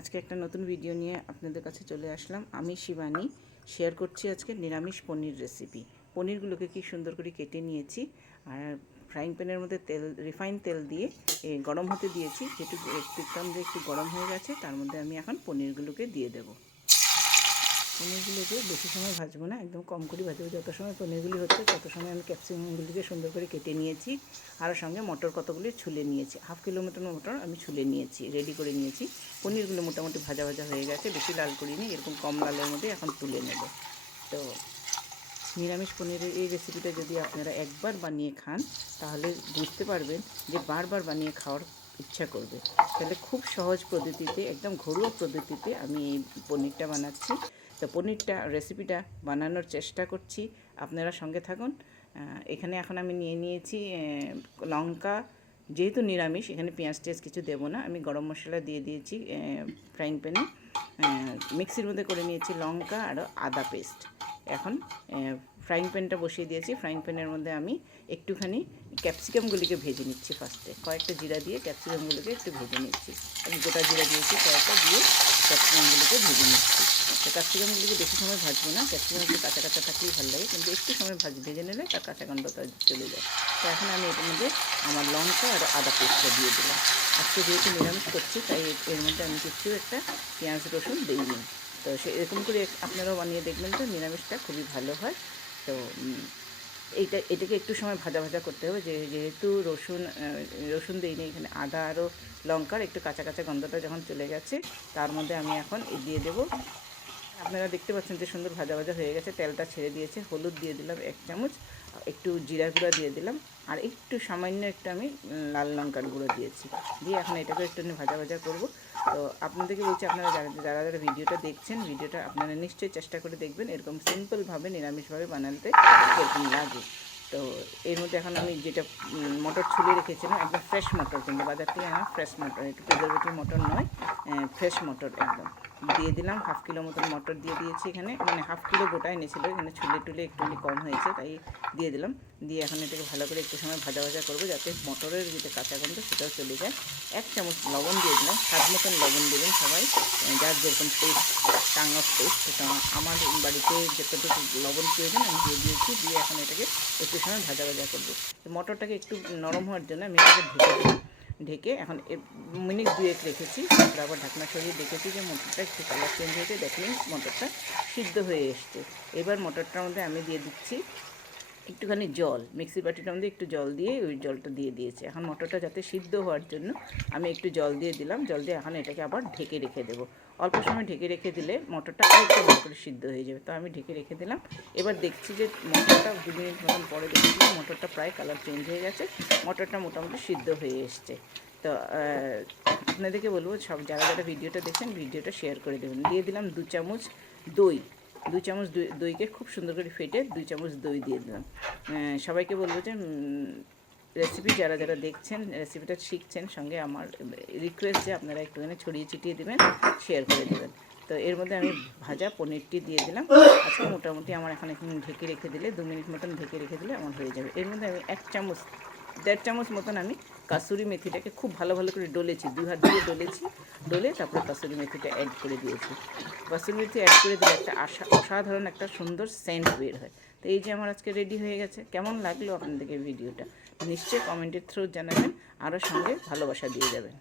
আজকে একটা নতুন ভিডিও নিয়ে আপনাদের কাছে চলে আসলাম। আমি শিবানী শেয়ার করছি আজকে নিরামিষ পনির রেসিপি। পনিরগুলোকে কি সুন্দর করে কেটে নিয়েছি আর ফ্রাইং প্যানের মধ্যে রিফাইন তেল দিয়ে গরম হতে দিয়েছি। যেটুকু দেখতাম যে একটু গরম হয়ে গেছে, তার মধ্যে আমি এখন পনিরগুলোকে দিয়ে দেবো। পনিরগুলোকে বেশি সময় ভাজবো না, একদম কম করে ভাজবো। যত সময় পনিরগুলি হচ্ছে তত সময় আমি ক্যাপসিকামগুলিকে সুন্দর করে কেটে নিয়েছি, আর সঙ্গে মটর কতগুলি ছুলে নিয়েছি। হাফ কিলো মতন মটর আমি ছুলে নিয়েছি, রেডি করে নিয়েছি। পনিরগুলো মোটামুটি ভাজা ভাজা হয়ে গেছে, বেশি লাল করিনি, এরকম কম লালের মধ্যে এখন তুলে নেব। তো নিরামিষ পনিরের এই রেসিপিটা যদি আপনারা একবার বানিয়ে খান তাহলে বুঝতে পারবেন যে বারবার বানিয়ে খাওয়ার ইচ্ছা করবে। তাহলে খুব সহজ পদ্ধতিতে, একদম ঘরোয়া পদ্ধতিতে আমি এই পনিরটা বানাচ্ছি। তো পনিরটা রেসিপিটা বানানোর চেষ্টা করছি, আপনারা সঙ্গে থাকুন। এখানে এখন আমি নিয়ে নিয়েছি লঙ্কা। যেহেতু নিরামিষ, এখানে পেঁয়াজ টেয়াজ কিছু দেবো না। আমি গরম মশলা দিয়ে দিয়েছি ফ্রাইং প্যানে। মিক্সির মধ্যে করে নিয়েছি লঙ্কা আর আদা পেস্ট। এখন ফ্রাইং প্যানটা বসিয়ে দিয়েছি। ফ্রাইং প্যানের মধ্যে আমি একটুখানি ক্যাপসিকামগুলিকে ভেজে নিচ্ছি। ফার্স্টে কয়েকটা জিরা দিয়ে ক্যাপসিকামগুলোকে একটু ভেজে নিচ্ছি। আমি গোটা জিরা দিয়েছি কয়েকটা, দিয়ে ক্যাপসিকামগুলোকে ভেজে নিচ্ছি। তো ক্যাপসিকামগুলিকে বেশি সময় ভাজবো না, ক্যাপসিকাম একটু কাঁচা কাঁচা থাকলেই ভালো লাগে, কিন্তু একটু সময় ভেজে নিলে তার কাঁচা গন্ধটা চলে যায়। তো এখন আমি এটার মধ্যে আমার লঙ্কা আর আদা পেস্টটা দিয়ে দিলাম। আজকে যেহেতু নিরামিষ করছি তাই এর মধ্যে আমি কিছু একটা পেঁয়াজ রসুন দিইনি। তো এরকম করে আপনারাও বানিয়ে দেখবেন, তো নিরামিষটা খুবই ভালো হয়। তো এটাকে একটু সময় ভাজা ভাজা করতে হবে। যেহেতু রসুন দিইনি এখানে, আদা আরও লঙ্কার একটু কাঁচা কাঁচা গন্ধটা যখন চলে গেছে, তার মধ্যে আমি এখন দিয়ে দেবো। আপনারা দেখতে পাচ্ছেন যে সুন্দর ভাজা ভাজা হয়ে গেছে, তেলটা ছেড়ে দিয়েছে। হলুদ দিয়ে দিলাম 1 চামচ, একটু জিরা গুঁড়া দিয়ে দিলাম, আর একটু সামান্য একটু আমি লাল লঙ্কার গুঁড়ো দিয়েছি। দিয়ে এখন এটাকে একটু ভাজা ভাজা করব। তো আপনাদেরকে বলছি, আপনারা যারা যারা ভিডিওটা দেখছেন, ভিডিওটা আপনারা নিশ্চয়ই চেষ্টা করে দেখবেন এরকম সিম্পলভাবে নিরামিষভাবে বানাতে এরকম লাগে। তো এর মধ্যে এখন আমি যেটা মটর ছুলে রেখেছিলাম, একদম ফ্রেশ মটর, কিন্তু বাজার থেকে আমার ফ্রেশ মটর, একটু প্রিজারভেটিভ মটর নয়, ফ্রেশ মটর একদম দিয়ে দিলাম। হাফ কিলো মতন মটর দিয়ে দিয়েছি এখানে, মানে হাফ কিলো গোটা এনেছিল, এখানে ছুলে টুলে একটুখানি কম হয়েছে তাই দিয়ে দিলাম। দিয়ে এখন এটাকে ভালো করে একটু সময় ভাজা ভাজা করবো, যাতে মটরের যেটা কাঁচা গন্ধ সেটাও চলে যায়। 1 চামচ লবণ দিয়ে দিলাম, স্বাদ মতন লবণ দেবেন সবাই, যার যেরকম টেস্ট, টাং অফ টেস্ট, সেটা আমার বাড়িতে যতটুকু লবণ প্রয়োজন আমি দিয়ে দিয়েছি। দিয়ে এখন এটাকে একটু সময় ভাজা ভাজা করবো। মটরটাকে একটু নরম হওয়ার জন্য আমি এটাকে ঢেকে দিই। ঢেকে এখন মিনিট 2 রেখেছি, তারপর আবার ঢাকনা সরিয়ে দেখেছি যে মটরটা একটু কালার চেঞ্জ হয়েছে, দেখলেন মটরটা সিদ্ধ হয়ে এসছে। এবার মটরটার মধ্যে আমি দিয়ে দিচ্ছি একটুখানি জল, মিক্সির বাটিটার মধ্যে একটু জল দিয়ে ওই জলটা দিয়ে দিয়েছি। এখন মটরটা যাতে সিদ্ধ হওয়ার জন্য আমি একটু জল দিয়ে দিলাম। জল দিয়ে এখন এটাকে আবার ঢেকে রেখে দেবো। অল্প সময় ঢেকে রেখে দিলে মটরটা আরেকটু ভালো করে সিদ্ধ হয়ে যাবে। তো আমি ঢেকে রেখে দিলাম। এবার দেখছি যে মটরটা 2 মিনিট মতন পরে দেখছি মটরটা প্রায় কালার চেঞ্জ হয়ে গেছে, মটরটা মোটামুটি সিদ্ধ হয়ে এসছে। তো আপনাদেরকে বলবো, সব যারা যারা ভিডিওটা দেখছেন ভিডিওটা শেয়ার করে দেবেন। দিয়ে দিলাম 2 চামচ দই। 2 চামচ দইকে খুব সুন্দর করে ফেটে 2 চামচ দই দিয়ে দিলাম। সবাইকে বলবো যে রেসিপি যারা যারা দেখছেন, রেসিপিটা শিখছেন, সঙ্গে আমার রিকোয়েস্ট যে আপনারা একটুখানি ছড়িয়ে ছিটিয়ে দেবেন, শেয়ার করে দেবেন। তো এর মধ্যে আমি ভাজা পনিরটি দিয়ে দিলাম। আজকে মোটামুটি আমার এখন ঢেকে রেখে দিলে 2 মিনিট মতন ঢেকে রেখে দিলে আমার হয়ে যাবে। এর মধ্যে আমি 1 চামচ 1.5 চামচ মতন আমি কাসুরি মেথিটাকে খুব ভালো করে ডলেছি, 2 হাত দিয়ে ডলেছি। ডলে তারপরে কাসুরি মেথিটা অ্যাড করে দিয়েছি। কাসুরি মেথি অ্যাড করে দিলে একটা অসাধারণ একটা সুন্দর সেন্ট বের হয়। তো এই যে আমার আজকে রেডি হয়ে গেছে। কেমন লাগলো আপনাদেরকে ভিডিওটা নিশ্চয়ই কমেন্টের থ্রু জানাবেন, আরও সঙ্গে ভালোবাসা দিয়ে যাবেন।